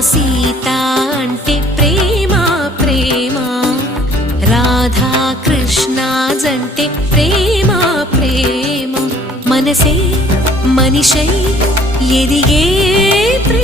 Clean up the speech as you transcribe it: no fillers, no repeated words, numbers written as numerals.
సీత అంటే ప్రేమ ప్రేమ, రాధా కృష్ణ జంటే ప్రేమ ప్రేమ, మనసే మనిషై ఎదిగే ప్రేమ.